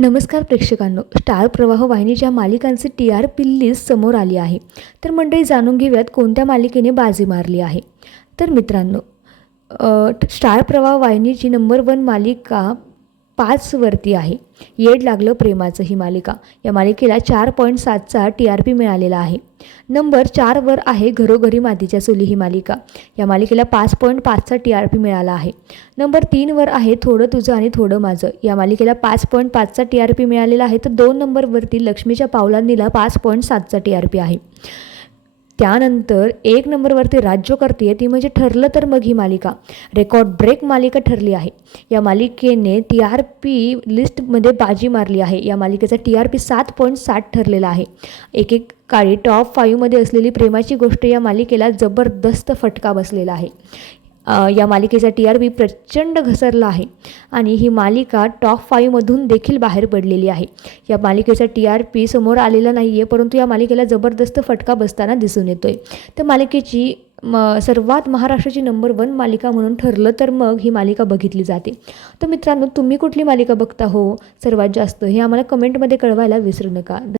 नमस्कार प्रेक्षकांनो. स्टार प्रवाह वाहिनीच्या मालिकांची टी आर पी लिस्ट समोर आली आहे. तर मंडळी जाणून घेऊयात कोणत्या मालिकेने बाजी मारली आहे. तर मित्रांनो स्टार प्रवाह वाहिनीची नंबर वन मालिका पाचवरती आहे. येड लागलं प्रेमाचं ही मालिका. या मालिकेला चार पॉईंट सातचा टी आर पी मिळालेला आहे. नंबर चारवर आहे घरोघरी मातीच्या चुली ही मालिका. या मालिकेला पाच पॉईंट पाचचा टी आर पी मिळाला आहे. नंबर तीनवर आहे थोडं तुझं आणि थोडं माझं. या मालिकेला पाच पॉईंट पाचचा टी आर पी मिळालेला आहे. तर दोन नंबरवरती लक्ष्मीच्या पावलांनीला पाच पॉईंट सातचा टी आर पी आहे. त्यानंतर एक नंबरवरती राज्य करते ती म्हणजे ठरलं तर मग ही मालिका. रेकॉर्ड ब्रेक मालिका ठरली आहे. या मालिकेने टी आर पी लिस्टमध्ये बाजी मारली आहे. या मालिकेचा टी आर पी सात पॉईंट साठ ठरलेला आहे. एक एक काळी टॉप फाईव्हमध्ये असलेली प्रेमाची गोष्ट या मालिकेला जबरदस्त फटका बसलेला आहे. या मालिकेचा टी आर पी प्रचंड घसरला आहे. आणि ही मालिका टॉप फाईव्हमधून देखील बाहेर पडलेली आहे. या मालिकेचा टी आर पी समोर आलेला नाही आहे परंतु या मालिकेला जबरदस्त फटका बसताना दिसून येतो आहे तर मालिकेची म सर्वात महाराष्ट्राची नंबर वन मालिका म्हणून ठरलं तर मग ही मालिका बघितली जाते. तर मित्रांनो तुम्ही कुठली मालिका बघता हो? सर्वात जास्त हे आम्हाला कमेंटमध्ये कळवायला विसरू नका.